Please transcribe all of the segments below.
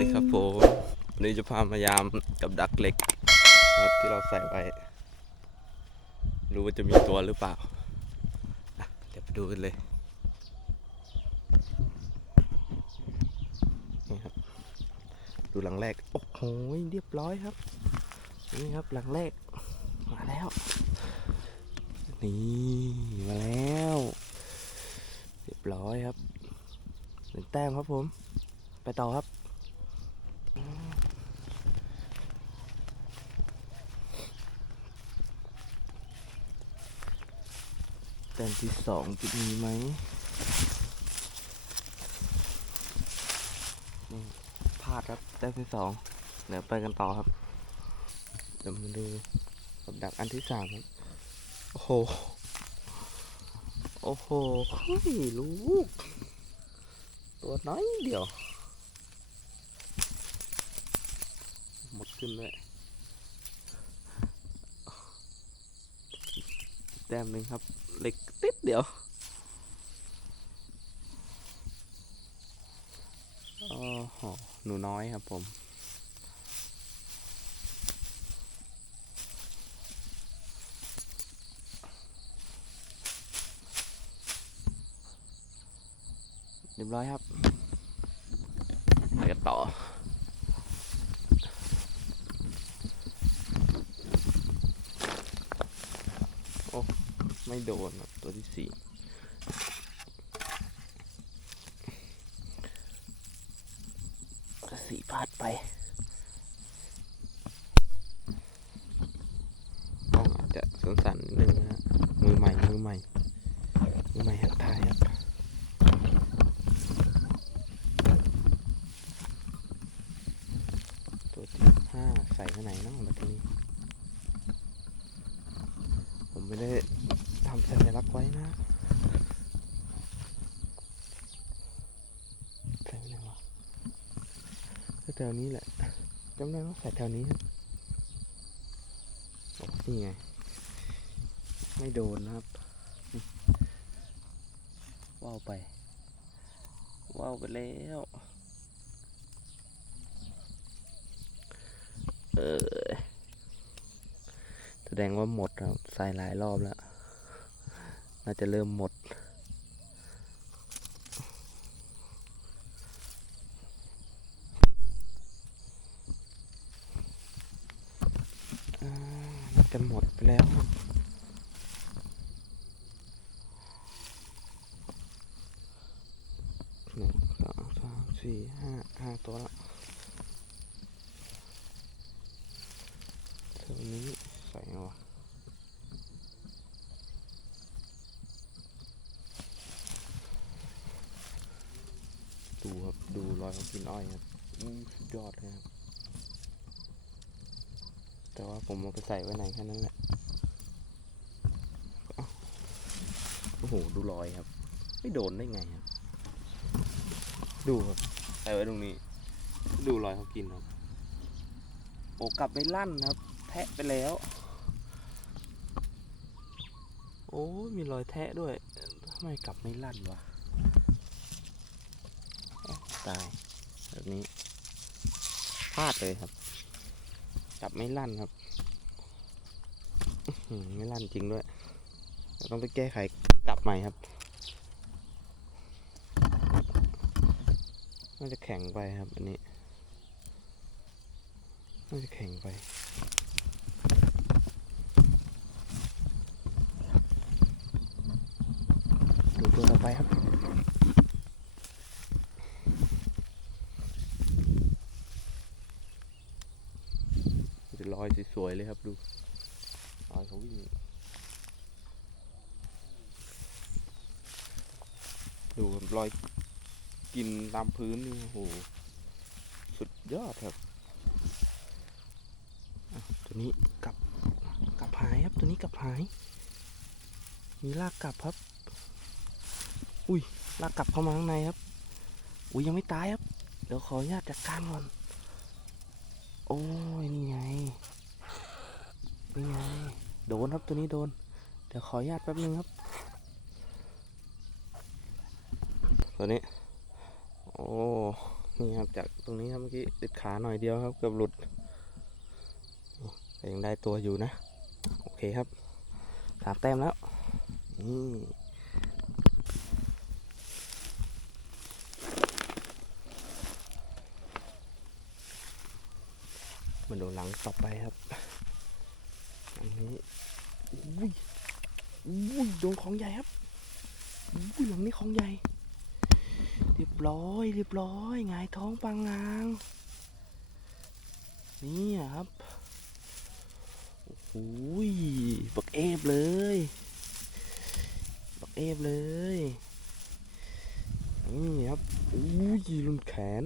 ดีครับผมวันนี้จะพามายามกับดักเล็กนะครับที่เราใส่ไว้ รู้ว่าจะมีตัวหรือเปล่าเดี๋ยวไปดูกันเลยนี่ครับดูหลังแรก โอ้โหเรียบร้อยครับ นี่ครับหลังแรก มาแล้ว นี่มาแล้ว เรียบร้อยครับหนึ่งแต้มครับผม ไปต่อครับ แต้มที่สองจะมีไหมพลาดครับแต้มที่สองเดี๋ยวไปกันต่อครับ เดี๋ยวมาดูกับดักอันที่สามครับ โอ้โห โอ้โหเฮ้ยลูก ตัวน้อยเดียว หมดขึ้นเลยแต้มหนึ่งครับ เล็กติดเดียวโอ้โหหนูน้อยครับผมเรียบร้อยครับไปกันต่อ โอ้ ไม่โดนตัวที่สี่สี่พลาดไปต้องอาจจะสั่นๆนิดนึงนะฮะมือใหม่ มือใหม่ มือใหม่หัดถ่ายครับ ตัวที่ห้าใส่ไว้ไหนเนาะแบบนี้ ผมไม่ได้ทำสัญลักษณ์ไว้นะ ใส่ไว้ไหนวะ แถวนี้แหละจำได้ว่าใส่แถวนี้ครับโอ้นี่ไง ไม่โดนนะครับนี่ว่าวไปว่าวไปแล้ว เออ แสดงว่าหมดครับใส่หลายรอบแล้ว น่าจะเริ่มหมด อ่าน่าจะหมดไปแล้วครับหนึ่งสอง สี่ห้าห้าตัวละเท่านี้ใส่ไงวะดูครับ ดูรอยเขากินอ้อยครับอู้สุดยอดเลยครับ แต่ว่าผมเอาไปใส่ไว้ไหนแค่นั้นแหละโอ้โห ดูรอยครับ ไม่โดนได้ไงครับ ดูครับใส่ไว้ตรงนี้ ดูรอยเขากินครับ โอ้กลับไปลั่นครับ แทะไปแล้ว โอ้ยมีรอยแทะด้วยทำไมกลับไม่ลั่นวะเอ้าตายแบบนี้พลาดเลยครับ กลับไม่ลั่นครับอื้อหือไม่ลั่นจริงด้วยเราต้องไปแก้ไขกลับใหม่ครับ น่าจะแข็งไปครับอันนี้น่าจะแข็งไปดูตัวต่อไปครับจะลอยสวยๆเลยครับดูลอยเขาวิ่งดูครับรอย กินตามพื้นนี่โอ้โห สุดยอดครับ ตัวนี้กลับกลับหายครับ ตัวนี้กลับหาย มีลากกลับครับ อุ้ยลากกลับเข้ามาข้างในครับ อุ้ยยังไม่ตายครับ เดี๋ยวขออนุญาตจัดการก่อน โอ้ยนี่ไง นี่ไง โดนครับตัวนี้โดน เดี๋ยวขออนุญาตแป๊บนึงครับตัวนี้ โอ้ นี่ครับจากตรงนี้ครับเมื่อกี้ติดขาหน่อยเดียวครับเกือบหลุดแต่ยังได้ตัวอยู่นะ โอเคครับสามแต้มแล้วนี่มาดูหลังต่อไปครับ อันนี้อุ้ยอุ้ยโดนของใหญ่ครับอุ้ยหลังนี้ของใหญ่ ยบร้อยเรียบร้อยงายท้องปังงาง นี่ครับ โอ้โหบักเอฟเลย บักเอฟเลย นี่ครับอู้ยรุนแขน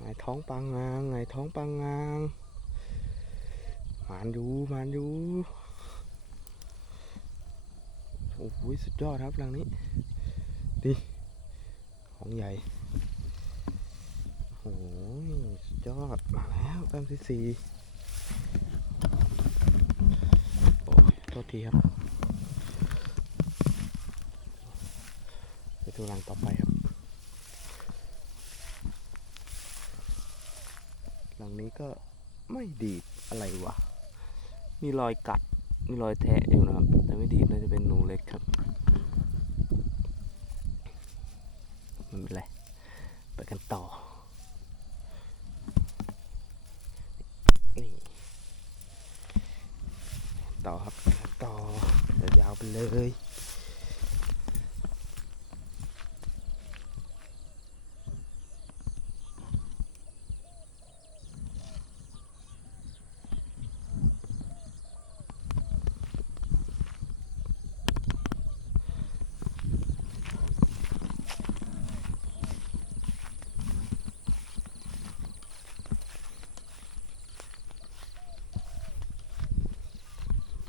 งายท้องปังงางงายท้องปังงางมานอยู่มานอยู่โอ้โหสุดยอดครับหลังนี้ ของใหญ่ โอ้โหยอด มาแล้วแต้มที่สี่โอ้ยโทษทีครับไปดูหลังต่อไปครับ หลังนี้ก็ไม่ดีดอะไรวะ มีรอยกัด มีรอยแทะอยู่นะครับ แต่ไม่ดีดน่าจะเป็นหนูเล็กครับ ไม่เป็นไร ไปกันต่อ นี่ ต่อครับ ต่อยาวๆไปเลย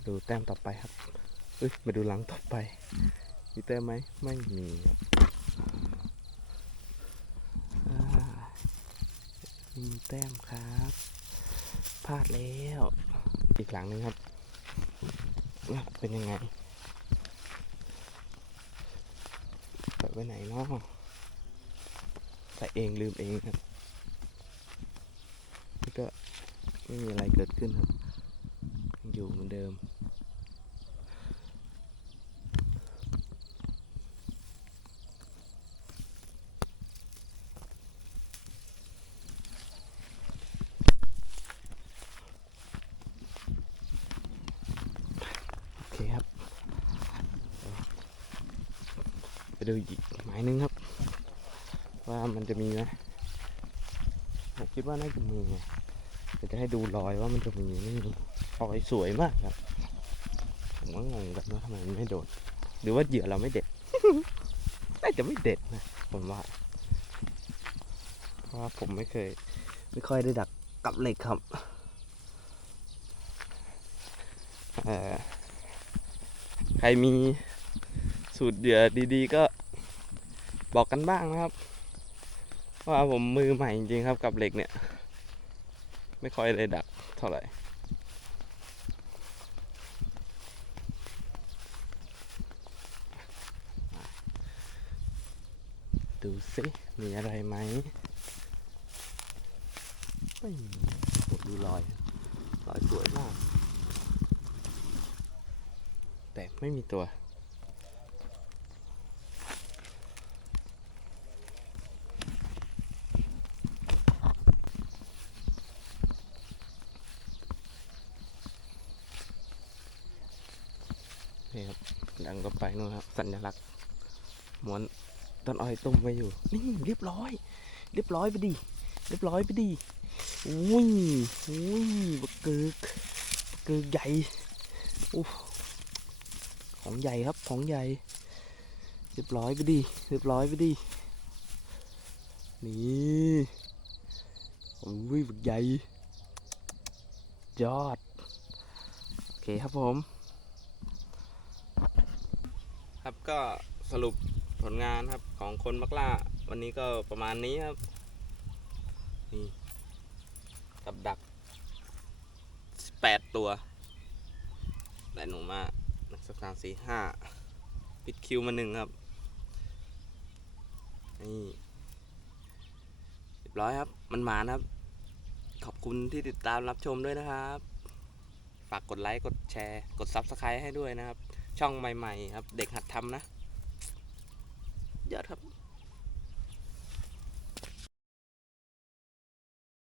ดูแต้มต่อไปครับเอ้ยมาดูหลังต่อไป มีแต้มไหมไม่มีไม่มีแต้มครับพลาดแล้ว อีกหลังหนึงครับ เป็นยังไงใส่ไว้ไหนเนาะใส่เองลืมเองครับนี่ก็ไม่มีอะไรเกิดขึ้นครับยังอยู่เหมือนเดิม โอเคครับ ไป ดูอีกหมายหนึงครับ ว่ามันจะมีไหมผมคิดว่าน่าจะมีนะแต่จะให้ดูรอยว่ามันจะมีไม่มีรอยสวยมากครับผมก็งงกันว่าทำไมมันไม่โดนหรือว่าเหยื่อเราไม่เด็ดน่าจะไม่เด็ดนะผมว่าเพราะว่าผมไม่เคย ไม่ค่อยได้ดักกับเหล็กครับเออใครมี สูตรเหยื่อดีๆ ก็บอกกันบ้างนะครับ ว่าผมมือใหม่จริงๆครับกับเหล็กเนี่ย ไม่ค่อยได้ดักเท่าไหร่ดูสิมีอะไรไหมไม่มีดูรอย รอยสวยมาก แต่ไม่มีตัว นี่ครับ ดังก็ไปนู่นครับ สัญลักษณ์ม้วนต้นอ้อยต้มไว้อยู่ นี่เรียบร้อย เรียบร้อยไปดิเรียบร้อยไปดิอุ้ยอุ้ยบักเกิกบักเกิกใหญ่อู้ของใหญ่ครับของใหญ่ เรียบร้อยไปดิเรียบร้อยไปดินี่อุ้ยบักใหญ่ยอด โอเคครับผม ก็สรุปผลงานครับของคนมักล่า วันนี้ก็ประมาณนี้ครับ นี่กับดักแปดตัวแต่หนูมาสักสามสี่ห้าปิดคิวมาหนึ่งครับ นี่เรียบร้อยครับ มันหมานะครับ ขอบคุณที่ติดตามรับชมด้วยนะครับ ฝากกดไลค์ กดแชร์ กดซับสไครต์ให้ด้วยนะครับ ช่องใหม่ ๆ ครับ เด็กหัดทำนะยอดครับ